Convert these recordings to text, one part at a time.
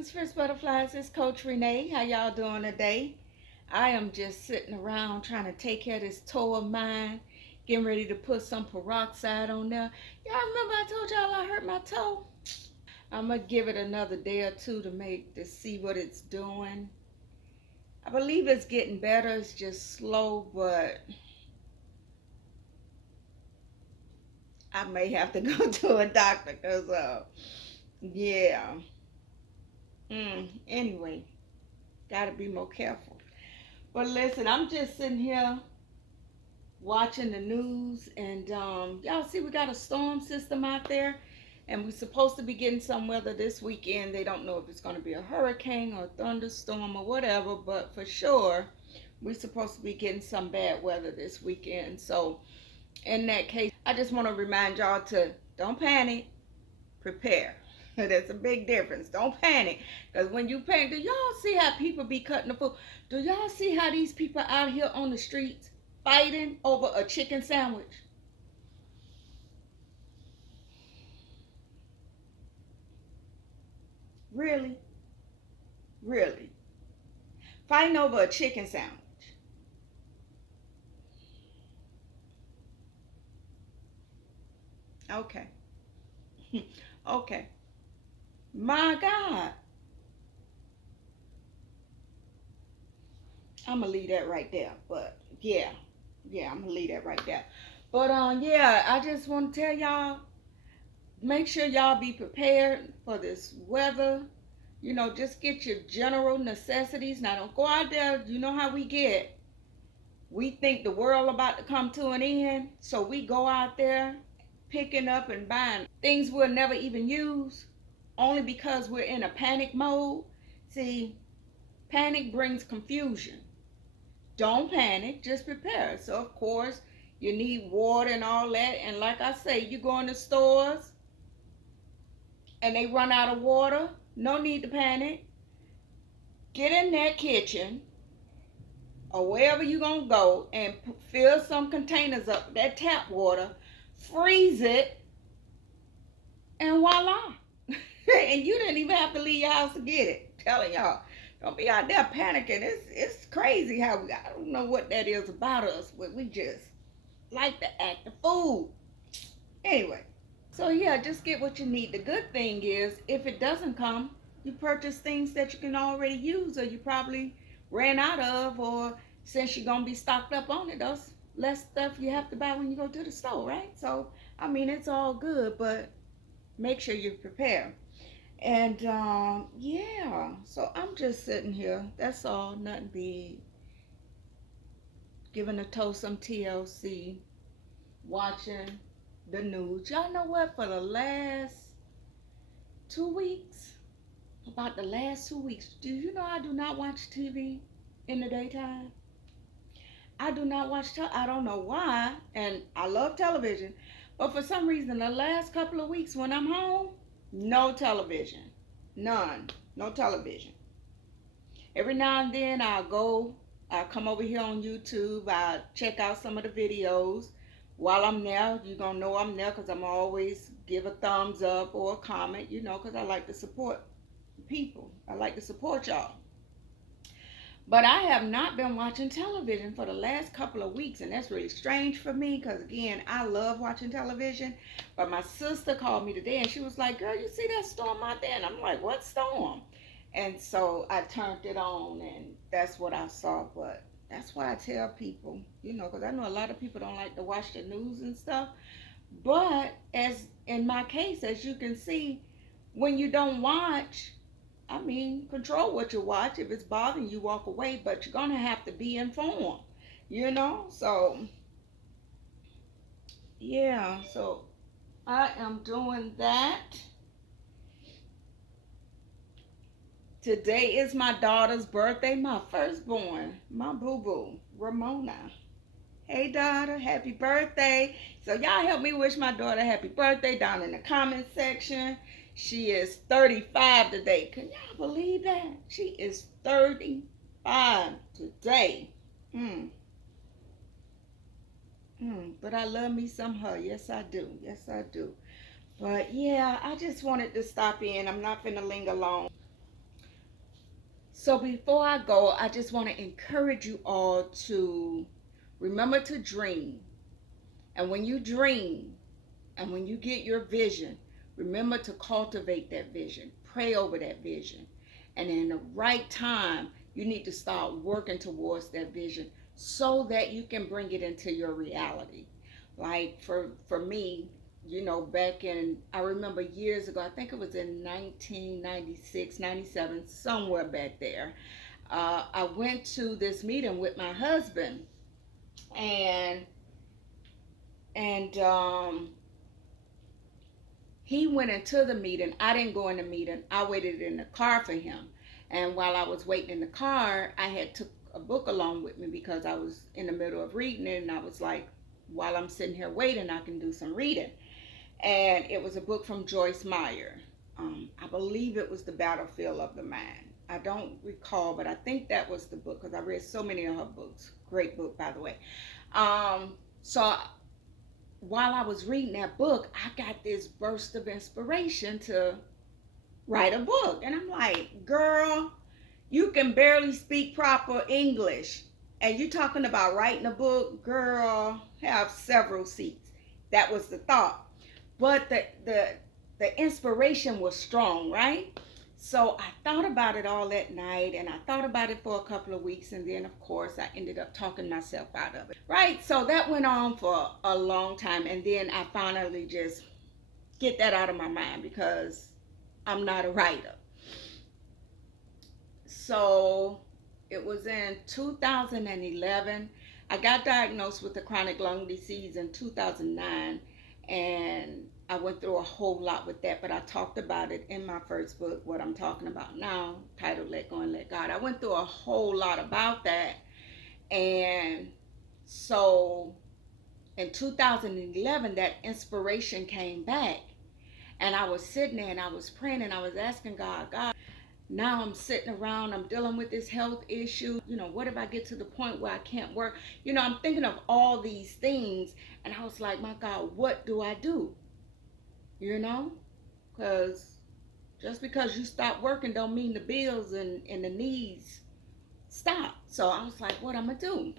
Blessings, Fierce Butterflies. It's Coach Renee. How y'all doing today? I am just sitting around trying to take care of this toe of mine, getting ready to put some peroxide on there. Y'all remember I told y'all I hurt my toe? I'm gonna give it another day or two to see what it's doing. I believe it's getting better. It's just slow, but I may have to go to a doctor because yeah. Anyway, gotta be more careful. But listen, I'm just sitting here watching the news, and y'all see we got a storm system out there, and we're supposed to be getting some weather this weekend. They don't know if it's going to be a hurricane or a thunderstorm or whatever, but for sure we're supposed to be getting some bad weather this weekend. So in that case, I just want to remind y'all to don't panic, prepare. That's a big difference. Don't panic. Because when you panic, do y'all see how people be cutting the food? Do y'all see how these people out here on the streets fighting over a chicken sandwich? Really? Really? Fighting over a chicken sandwich. Okay. Okay. My God. I'm gonna leave that right there. But yeah. Yeah, I'm gonna leave that right there. But yeah, I just want to tell y'all, make sure y'all be prepared for this weather. You know, just get your general necessities. Now don't go out there. You know how we get. We think the world about to come to an end, so we go out there picking up and buying things we'll never even use, only because we're in a panic mode. See, panic brings confusion. Don't panic, just prepare. So of course you need water and all that, and like I say, you go in the stores and they run out of water, no need to panic. Get in that kitchen or wherever you're going to go and fill some containers up with that tap water, freeze it, and voila. And you didn't even have to leave your house to get it. Telling y'all, don't be out there panicking. It's crazy how I don't know what that is about us, but we just like to act the fool. Anyway, so yeah, just get what you need. The good thing is, if it doesn't come, you purchase things that you can already use, or you probably ran out of, or since you're gonna be stocked up on it, there's less stuff you have to buy when you go to the store, right? So I mean, it's all good, but make sure you prepare. And yeah, so I'm just sitting here. That's all. Nothing big. Giving a toast some TLC, watching the news. Y'all know what? For the last 2 weeks, about the last 2 weeks, do you know I do not watch TV in the daytime? I do not watch I don't know why, and I love television, but for some reason the last couple of weeks when I'm home, no television. None. No television. Every now and then I'll come over here on YouTube, I'll check out some of the videos. While I'm there, you're going to know I'm there because I'm always give a thumbs up or a comment, because I like to support people. I like to support y'all. But I have not been watching television for the last couple of weeks, and that's really strange for me because, again, I love watching television. But my sister called me today, and she was like, girl, you see that storm out there? And I'm like, what storm? And so I turned it on, and that's what I saw. But that's why I tell people, because I know a lot of people don't like to watch the news and stuff. But as in my case, as you can see, when you don't watch, I mean, control what you watch. If it's bothering you, walk away, but you're going to have to be informed. So, yeah, so I am doing that. Today is my daughter's birthday, my firstborn, my boo-boo, Ramona. Hey, daughter, happy birthday. So y'all help me wish my daughter happy birthday down in the comment section. She is 35 today. Can y'all believe that? She is 35 today. Mm, but I love me some her. Yes, I do. Yes, I do. But yeah, I just wanted to stop in. I'm not finna linger long. So before I go, I just want to encourage you all to remember to dream. And when you dream and when you get your vision, remember to cultivate that vision. Pray over that vision. And in the right time, you need to start working towards that vision so that you can bring it into your reality. Like for me, back in, I remember years ago, I think it was in 1996, 97, somewhere back there. I went to this meeting with my husband, and and he went into the meeting. I didn't go in the meeting. I waited in the car for him. And while I was waiting in the car, I had took a book along with me because I was in the middle of reading it, and I was like, while I'm sitting here waiting, I can do some reading. And it was a book from Joyce Meyer. I believe it was The Battlefield of the Mind. I don't recall, but I think that was the book because I read so many of her books. Great book, by the way. So while I was reading that book, I got this burst of inspiration to write a book. And I'm like, girl, you can barely speak proper English. And you talking about writing a book, girl, have several seats. That was the thought. But the inspiration was strong, right? So I thought about it all that night, and I thought about it for a couple of weeks, and then of course I ended up talking myself out of it. Right? So that went on for a long time, and then I finally just get that out of my mind because I'm not a writer. So it was in 2011. I got diagnosed with a chronic lung disease in 2009, and I went through a whole lot with that, but I talked about it in my first book, what I'm talking about now, titled Let Go and Let God. I went through a whole lot about that. And so in 2011, that inspiration came back. And I was sitting there and I was praying and I was asking God, now I'm sitting around, I'm dealing with this health issue. What if I get to the point where I can't work? I'm thinking of all these things. And I was like, my God, what do I do? Because just because you stop working don't mean the bills and the needs stop. So I was like, what I'm going to do?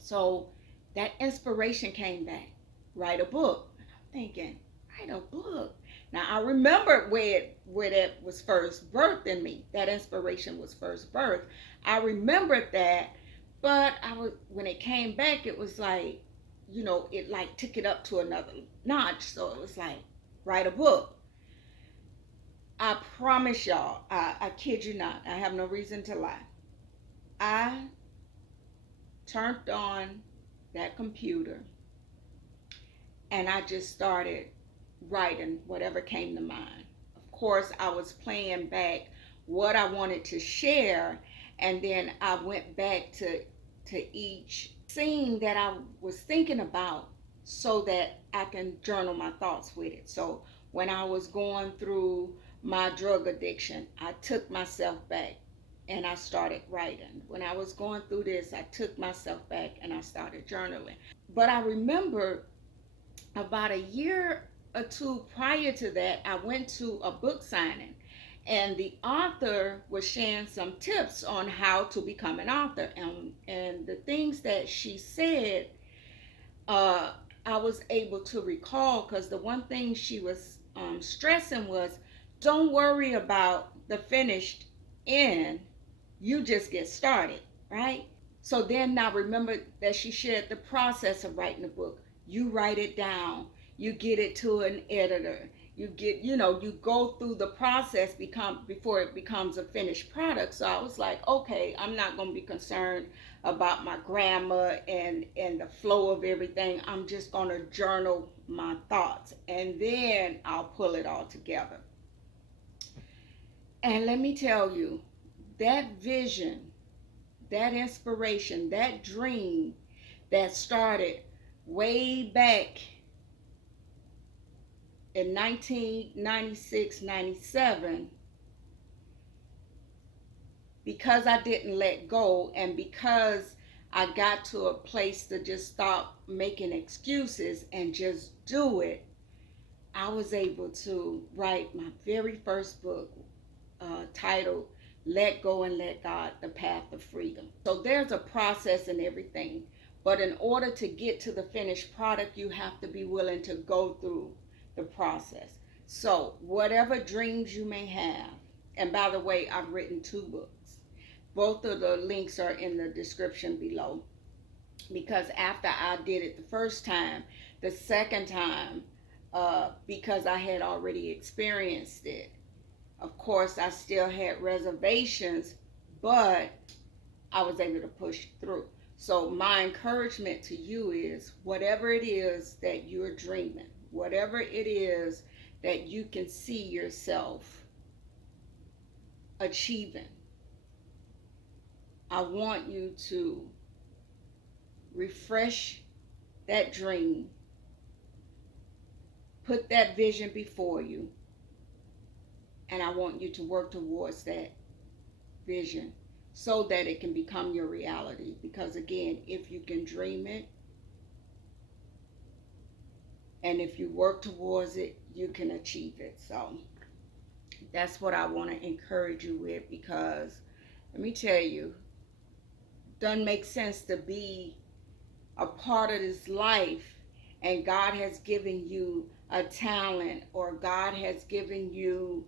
So that inspiration came back. Write a book. And I'm thinking, write a book. Now I remember where that was first birthed in me. That inspiration was first birthed. I remembered that, but when it came back, it was like, it like took it up to another notch. So it was like, write a book. I promise y'all, I kid you not, I have no reason to lie. I turned on that computer and I just started writing whatever came to mind. Of course, I was playing back what I wanted to share, and then I went back to each scene that I was thinking about so that I can journal my thoughts with it. So when I was going through my drug addiction, I took myself back and I started writing. When I was going through this, I took myself back and I started journaling. But I remember about a year or two prior to that, I went to a book signing, and the author was sharing some tips on how to become an author. And the things that she said, I was able to recall, because the one thing she was stressing was, don't worry about the finished end, you just get started, right? So then I remember that she shared the process of writing a book. You write it down, you get it to an editor, you go through the process before it becomes a finished product. So I was like, okay, I'm not going to be concerned about my grammar and the flow of everything. I'm just going to journal my thoughts, and then I'll pull it all together. And let me tell you, that vision, that inspiration, that dream that started way back in 1996, 97, because I didn't let go and because I got to a place to just stop making excuses and just do it, I was able to write my very first book, titled let go and let God, the path of freedom. So there's a process in everything. But in order to get to the finished product, you have to be willing to go through the process. So whatever dreams you may have, and by the way, I've written 2 books. Both of the links are in the description below. Because after I did it the first time, the second time, because I had already experienced it, of course, I still had reservations, but I was able to push through. So my encouragement to you is whatever it is that you're dreaming, whatever it is that you can see yourself achieving, I want you to refresh that dream, put that vision before you, and I want you to work towards that vision so that it can become your reality. Because again, if you can dream it and if you work towards it, you can achieve it. So that's what I want to encourage you with, because let me tell you, it doesn't make sense to be a part of this life and God has given you a talent, or God has given you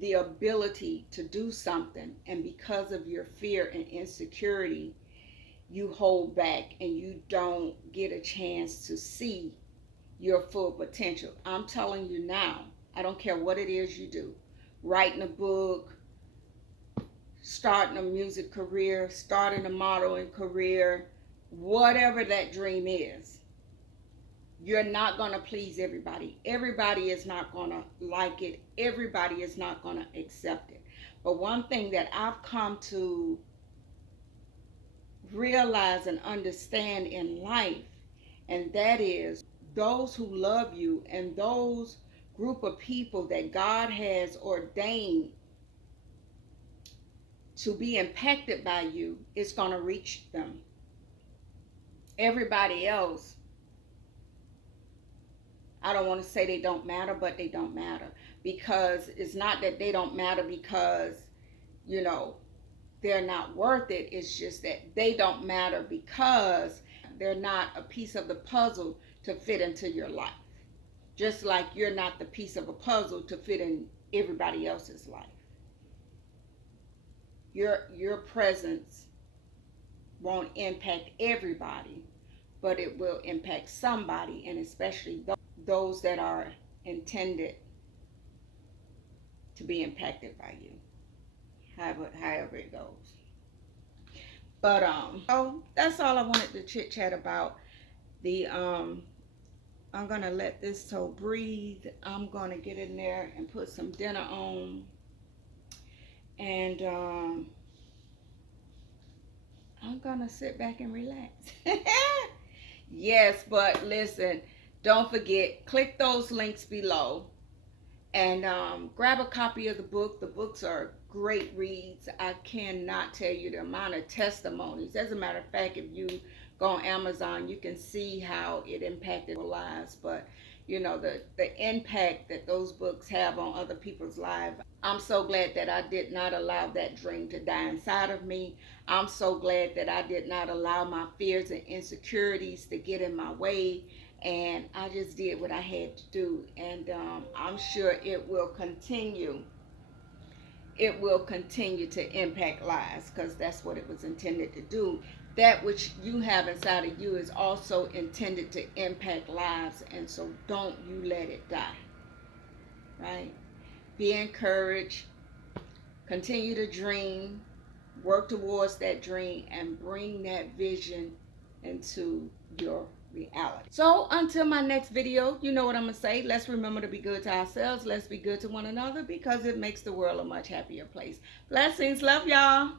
the ability to do something, and because of your fear and insecurity, you hold back and you don't get a chance to see your full potential. I'm telling you now, I don't care what it is you do, writing a book, starting a music career, starting a modeling career, whatever that dream is, you're not going to please everybody. Everybody is not going to like it. Everybody is not going to accept it. But one thing that I've come to realize and understand in life, and that is those who love you and those group of people that God has ordained to be impacted by you, it's going to reach them. Everybody else, I don't want to say they don't matter, but they don't matter. Because it's not that they don't matter because, you know, they're not worth it. It's just that they don't matter because they're not a piece of the puzzle to fit into your life. Just like you're not the piece of a puzzle to fit in everybody else's life. Your presence won't impact everybody, but it will impact somebody, and especially those that are intended to be impacted by you, however it goes. But so that's all I wanted to chit chat about. I'm gonna let this toe breathe. I'm gonna get in there and put some dinner on, and I'm gonna sit back and relax. Yes, but listen, don't forget, click those links below and grab a copy of the book. The books are great reads. I cannot tell you the amount of testimonies. As a matter of fact, if you go on Amazon, you can see how it impacted lives. But you know, the impact that those books have on other people's lives. I'm so glad that I did not allow that dream to die inside of me. I'm so glad that I did not allow my fears and insecurities to get in my way. And I just did what I had to do. And I'm sure it will continue. It will continue to impact lives, because that's what it was intended to do. That which you have inside of you is also intended to impact lives. And so don't you let it die. Right? Be encouraged. Continue to dream. Work towards that dream and bring that vision into your reality. So until my next video, you know what I'm going to say. Let's remember to be good to ourselves. Let's be good to one another, because it makes the world a much happier place. Blessings. Love y'all.